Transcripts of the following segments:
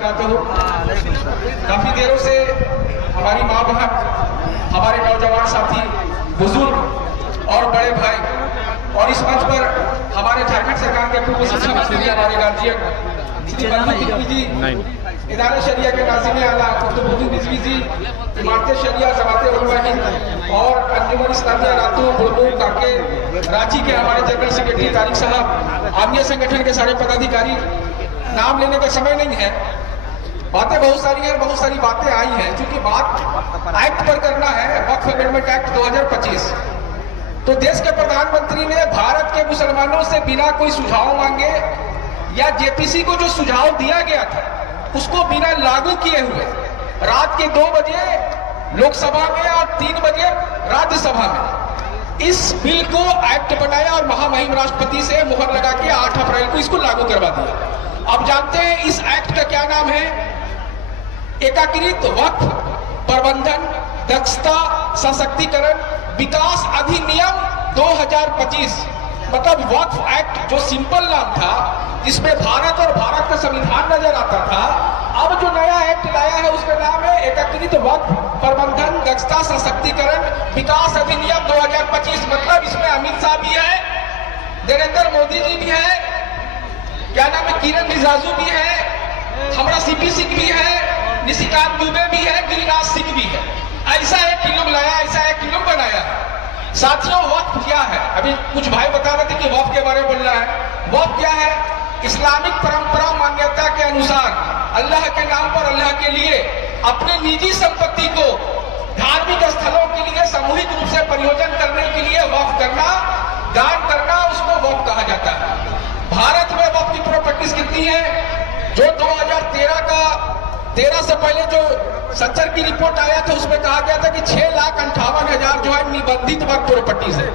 वबरकातुहू। काफी देरों से हमारी माँ बहन, हमारे नौजवान साथी, बुजुर्ग और बड़े भाई और इस मंच पर हमारे झारखंड सरकार के पूर्व शिक्षा मंत्री, हमारे गार्जियन श्री बंधु जी, इदारे शरिया के नाज़िम आला कुतुबुद्दीन रिजवी जी, इमारत शरिया जमाते उलमा हिंद और अंजुमन इस्लामिया रातू बुलबुल काके, रांची के हमारे जनरल सेक्रेटरी तारिक साहब, आमिया संगठन के सारे पदाधिकारी। नाम लेने का समय नहीं है, बातें बहुत सारी हैं, बहुत सारी बातें आई हैं। क्योंकि बात एक्ट पर करना है, वक्फ अमेंडमेंट एक्ट 2025। तो देश के प्रधानमंत्री ने भारत के मुसलमानों से बिना कोई सुझाव मांगे या जेपीसी को जो सुझाव दिया गया था उसको बिना लागू किए हुए रात के 2 बजे लोकसभा में और 3 बजे राज्यसभा में इस बिल को एक्ट बनाया और महामहिम राष्ट्रपति से मुहर लगा के 8 अप्रैल को इसको लागू करवा दिया। अब जानते हैं इस एक्ट का क्या नाम है? एकीकृत वक्फ प्रबंधन दक्षता सशक्तिकरण विकास अधिनियम 2025। मतलब वक्फ एक्ट जो सिंपल नाम था, जिसमें भारत और भारत का संविधान नजर आता था, अब जो नया एक्ट लाया है उसका नाम है एकीकृत वक्फ प्रबंधन दक्षता सशक्तिकरण विकास अधिनियम 2025। मतलब इसमें अमित शाह भी है, नरेंद्र मोदी जी भी है, क्या नाम है, किरण रिजिजू भी है, हमारा सीपी सिंह भी है, निशिकांत दुबे भी है, गिरिराज सिंह भी है। ऐसा एक फिल्म लाया, ऐसा एक फिल्म बनाया। साथियों, वक्फ क्या है? अभी कुछ भाई बता रहे थे कि वक्फ के बारे में बोल रहा है। वक्फ क्या है? इस्लामिक परंपरा मान्यता के अनुसार अल्लाह के नाम पर, अल्लाह के लिए अपने निजी संपत्ति को धार्मिक स्थलों के लिए सामूहिक रूप से प्रयोजन करने के लिए वक्फ करना, दान करना, उसको वक्फ कहा जाता है। भारत में वक्फ की प्रॉपर्टीज कितनी है? जो 2013 से पहले जो सच्चर की रिपोर्ट आया था उसमें कहा गया था कि 6,58,000 जो है निबंधित वक्फ प्रॉपर्टीज है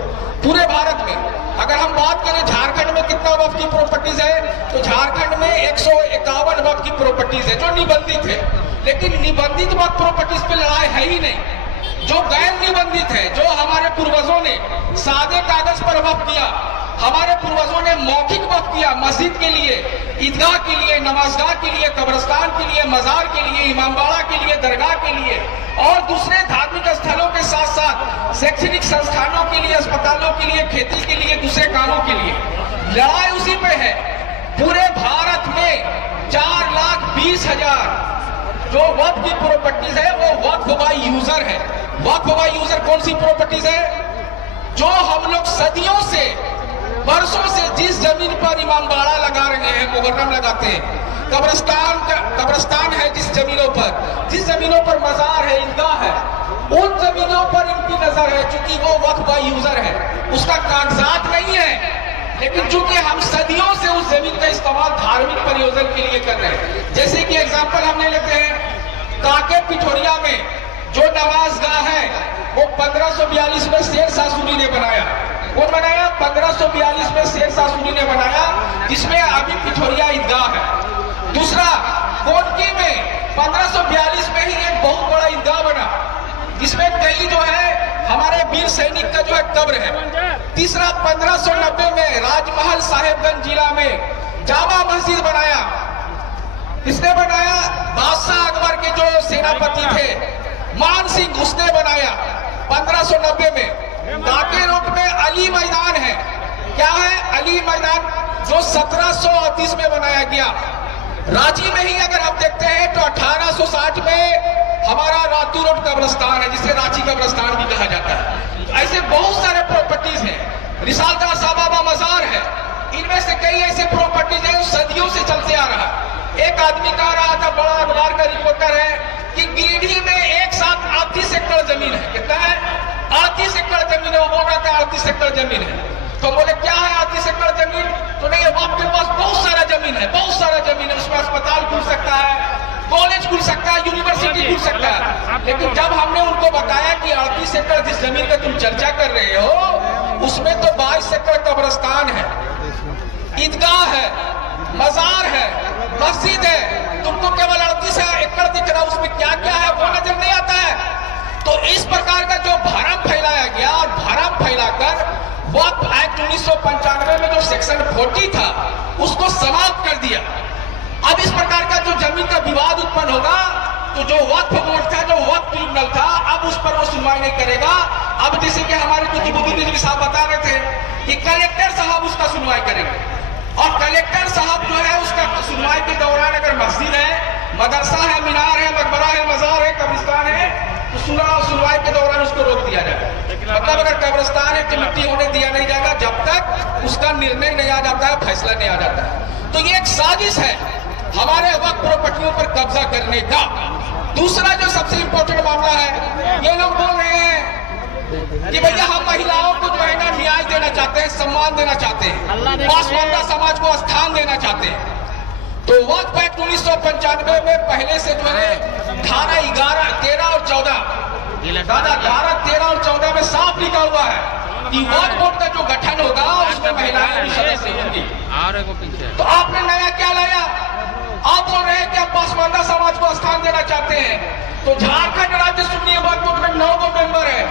पूरे भारत में। अगर हम बात करें झारखंड में कितना वक्फ की प्रॉपर्टीज है, तो झारखंड में 151 वक्फ की प्रॉपर्टीज है जो निबंधित है। लेकिन निबंधित वक्फ प्रॉपर्टीज पे लड़ाई है ही नहीं। जो गैर निबंधित है, जो हमारे पूर्वजों ने सादे कागज पर वक्फ किया, हमारे पूर्वजों ने मौखिक वक्फ किया, मस्जिद के लिए, ईदगाह के लिए, नमाजगाह के लिए, कब्रिस्तान के लिए, मजार के लिए, इमामबाड़ा के लिए, दरगाह के लिए और दूसरे धार्मिक स्थलों के साथ साथ शैक्षणिक संस्थानों के लिए, अस्पतालों के लिए, खेती के लिए, दूसरे कामों के लिए। लड़ाई उसी पे है। पूरे भारत में 4,20,000 जो वक्फ की प्रॉपर्टीज है वो वक्फ बाय यूजर है। वक्फ बाय यूजर कौन सी प्रॉपर्टीज है? जो हम लोग सदियों से, वर्षों से जिस जमीन पर इमामबाड़ा लगा रहे हैं, मुहर्रम लगाते हैं, कब्रिस्तान है जिस जमीनों पर, जिस जमीनों पर मजार है, ईदगाह है, उन जमीनों पर इनकी नजर है। चूंकि वो वक्फ बाय यूजर है, उसका कागजात नहीं है, लेकिन चूंकि हम सदियों से उस जमीन का इस्तेमाल धार्मिक प्रयोजन के लिए कर रहे हैं। जैसे कि एग्जाम्पल हमने लेते हैं, काके पिठोरिया में जो नमाजगाह है वो 1542 में शेर शाह सूरी ने बनाया। वो बनाया 1542 में शेर शाह सूरी ने बनाया, जिसमें अभी पिठोरिया ईदगाह है। दूसरा, कोटकी में 1542 में ही एक बहुत बड़ा ईदगाह बना, जिसमें कई जो है हमारे वीर सैनिक का जो है कब्र है। तीसरा, 1590 में राजमहल साहेबगंज जिला में जामा मस्जिद बनाया। किसने बनाया? बादशाह अकबर के जो सेनापति थे मान सिंह, उसने बनाया 1590 में। काके रोड में अली मैदान है। क्या है? अली मैदान, जो 1738 में बनाया गया। रांची में ही अगर आप देखते हैं तो 1860 में हमारा रातू रोड कब्रिस्तान है, जिसे रांची कब्रिस्तान भी कहा जाता है। तो ऐसे बहुत सारे प्रॉपर्टीज हैं। रिसालता साहबाबा मजार है। इनमें से कई ऐसे प्रॉपर्टीज हैं जो सदियों से चलते आ रहा है। एक आदमी कह रहा था, बड़ा अखबार का रिपोर्टर है, कि गिरिडीह में एक साथ 38 एकड़ जमीन है। कितना है? 38 एकड़ जमीन है। वो बोल रहा था 38 एकड़ जमीन है। तो बोले क्या है 38 एकड़ जमीन? तो नहीं, आपके पास बहुत सारा जमीन है, बहुत सारा जमीन है, उसमें अस्पताल खुल सकता है, कॉलेज खुल सकता है, यूनिवर्सिटी खुल सकता है। लेकिन जब हमने उनको बताया कि 38 एकड़ जिस जमीन का तुम चर्चा कर रहे हो, उसमें तो 22 एकड़ कब्रिस्तान है, ईदगाह है, मजार है, मस्जिद है, तुमको केवल 38 एकड़ दिख रहा, उसमें क्या क्या है वो नजर नहीं आता है। तो इस प्रकार का जो भरम फैलाया गया, और भरम फैलाकर वक्फ एक्ट 1995 में जो सेक्शन 40 था उसको समाप्त कर दिया। अब इस प्रकार का जो जमीन का विवाद उत्पन्न होगा तो जो वक्फ बोर्ड था, जो वक्फ ट्रिब्यूनल था, अब उस पर वो सुनवाई नहीं करेगा। अब जैसे कि हमारे कुतुबुद्दीन साहब बता रहे थे कि कलेक्टर साहब उसका सुनवाई करेंगे, और कलेक्टर साहब जो है उसका सुनवाई के दौरान अगर मस्जिद है, मदरसा है, मीनार है, मकबरा है, मजार है, कब्रिस्तान है, तो सुनवाई के दौरान उसको रोक दिया जाएगा। मतलब अगर कब्रिस्तान है तो मिट्टी होने दिया नहीं जाएगा जब तक उसका निर्णय नहीं आ जाता है, फैसला नहीं आ जाता है। तो ये एक साजिश है हमारे वक्फ प्रॉपर्टियों पर कब्जा करने का। दूसरा जो सबसे इंपॉर्टेंट मामला है, ये लोग बोल रहे हैं कि भैया हम महिलाओं को जो है ना न्याय देना चाहते हैं, सम्मान देना चाहते हैं, पासवानदा समाज को स्थान देना चाहते हैं। तो वक्फ एक्ट 1995 में पहले से जो है धारा 11, 13 और 14 धारा 13 और 14 में साफ लिखा हुआ है कि वक्फ बोर्ड का जो गठन होगा उसमें महिलाएं भी सदस्य होंगी। तो आपने नया क्या लाया? आप बोल रहे हैं कि आप पासवानदा समाज को स्थान देना चाहते हैं। तो झारखंड राज्य सुन्नी वक्फ बोर्ड में 9 मेंबर है,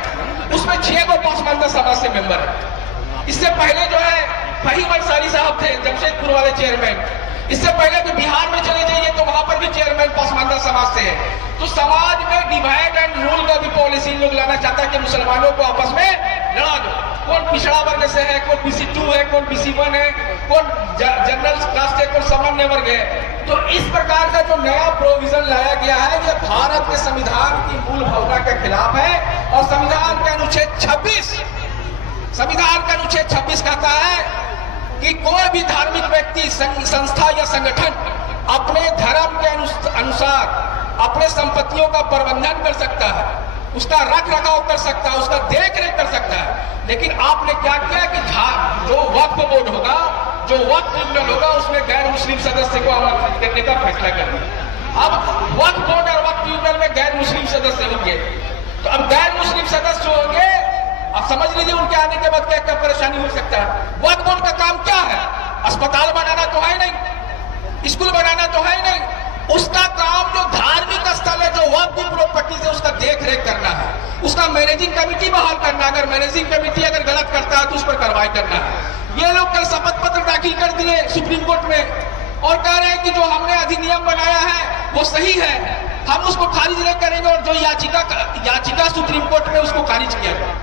उसमें 6 पासवानदा समाज से मेंबर है। इससे पहले जो है फहीम अंसारी साहब थे, जमशेदपुर वाले चेयरमैन। इससे पहले भी बिहार में चले जाइए तो वहां पर भी चेयरमैन पासवानदा समाज से है। तो समाज में डिवाइड एंड रूल का भी पॉलिसी लोग लाना चाहता है कि मुसलमानों को आपस में लड़ा दो। कौन पिछड़ा वर्ग से है, कौन BC2 है, कौन BC1 है, कौन जनरल कास्ट है, कौन सामान्य वर्ग है। तो इस प्रकार का जो नया प्रोविजन लाया गया है ये भारत के संविधान की मूल भावना के खिलाफ है। और संविधान के अनुच्छेद 26 कहता है कि कोई भी धार्मिक व्यक्ति, संस्था या संगठन अपने धर्म के अनुसार अपने संपत्तियों का प्रबंधन कर सकता है, उसका रख रखाव कर सकता है, उसका देख रेख कर सकता है। लेकिन आपने क्या किया कि जो वक्फ बोर्ड होगा, जो वक्फ ट्रिब्यूनल होगा, उसमें गैर मुस्लिम सदस्य को आमंत्रित करने का फैसला कर दिया। अब वक्फ बोर्ड और वक्फ ट्रिब्यूनल में गैर मुस्लिम सदस्य होंगे, तो अब गैर मुस्लिम सदस्य होंगे, अब समझ लीजिए उनके आने के बाद क्या क्या परेशानी हो सकता है। वक्फ बोर्ड का काम क्या है? अस्पताल बनाना तो है नहीं, स्कूल बनाना तो है नहीं, उसका काम जो धार्मिक स्थल है, जो वक्फ की प्रॉपर्टी है, उसका देख रेख करना है, उसका मैनेजिंग कमेटी बहाल करना। अगर मैनेजिंग कमेटी अगर गलत करता है तो उस पर कार्रवाई करना है। ये लोग कल शपथ पत्र दाखिल कर दिए सुप्रीम कोर्ट में और कह रहे हैं कि जो हमने अधिनियम बनाया है वो सही है, हम उसको खारिज नहीं करेंगे, और जो याचिका सुप्रीम कोर्ट में उसको खारिज किया जाए।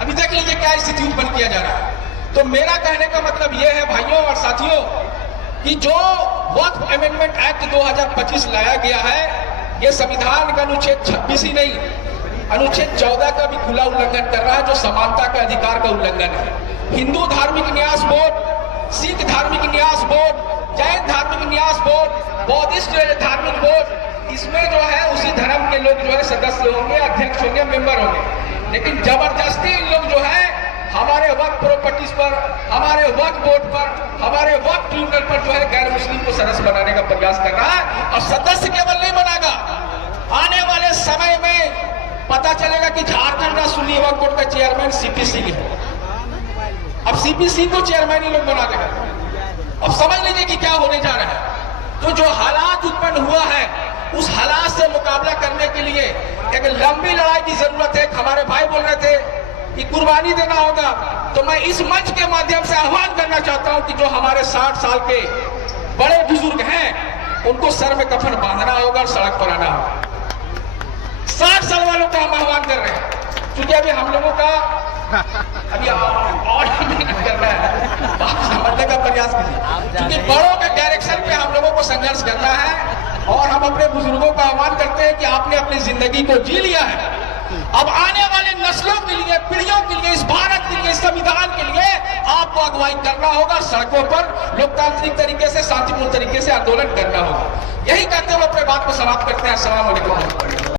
अभी देख लीजिए क्या स्थिति उत्पन्न किया जा रहा है। तो मेरा कहने का मतलब यह है भाइयों और साथियों कि जो वक्फ अमेंडमेंट एक्ट 2025 लाया गया है, यह संविधान का अनुच्छेद 26 ही नहीं, अनुच्छेद 14 का भी खुला उल्लंघन कर रहा है, जो समानता के अधिकार का उल्लंघन है। हिंदू धार्मिक न्यास बोर्ड, सिख धार्मिक न्यास बोर्ड, जैन धार्मिक न्यास बोर्ड, बौद्धिस्ट धार्मिक बोर्ड, इसमें जो है उसी धर्म के लोग जो है सदस्य होंगे, अध्यक्ष होंगे, मेंबर होंगे। लेकिन जबरदस्ती इन लोग जो है हमारे वक्फ प्रॉपर्टीज पर, हमारे वक्फ बोर्ड पर, हमारे वक्फ ट्रिब्यूनल पर जो है गैर मुस्लिम को सदस्य बनाने का प्रयास कर रहा है। और सदस्य केवल नहीं बनेगा, आने वाले समय में पता चलेगा कि झारखंड राज्य सुन्नी वक्फ बोर्ड का चेयरमैन CPC है। अब CPC को चेयरमैन ही लोग बना देगा। अब समझ लीजिए कि क्या होने जा रहा है। तो जो हालात उत्पन्न हुआ है उस हालात से मुकाबला करने के लिए एक लंबी लड़ाई की जरूरत है। हमारे भाई बोल रहे थे कि कुर्बानी देना होगा, तो मैं इस मंच के माध्यम से आह्वान करना चाहता हूं कि जो हमारे 60 साल के बड़े बुजुर्ग हैं उनको सर में कफन बांधना होगा और सड़क पर आना होगा। 60 साल वालों का हम आह्वान कर रहे हैं, क्योंकि अभी हम लोगों का अभी और मेहनत करना है, समझने का प्रयास कीजिए, क्योंकि बड़ों के डायरेक्शन पे हम लोगों को संघर्ष करना है। और हम अपने बुजुर्गों का आह्वान करते हैं कि आपने अपनी जिंदगी को जी लिया है, अब आने वाले नस्लों के लिए, पीढ़ियों के लिए, इस भारत के लिए, इस संविधान के लिए आपको अगुवाई करना होगा। सड़कों पर लोकतांत्रिक तरीके से, शांतिपूर्ण तरीके से आंदोलन करना होगा। यही कहते हुए अपने बात को समाप्त करते हैं। अस्सलाम वालेकुम।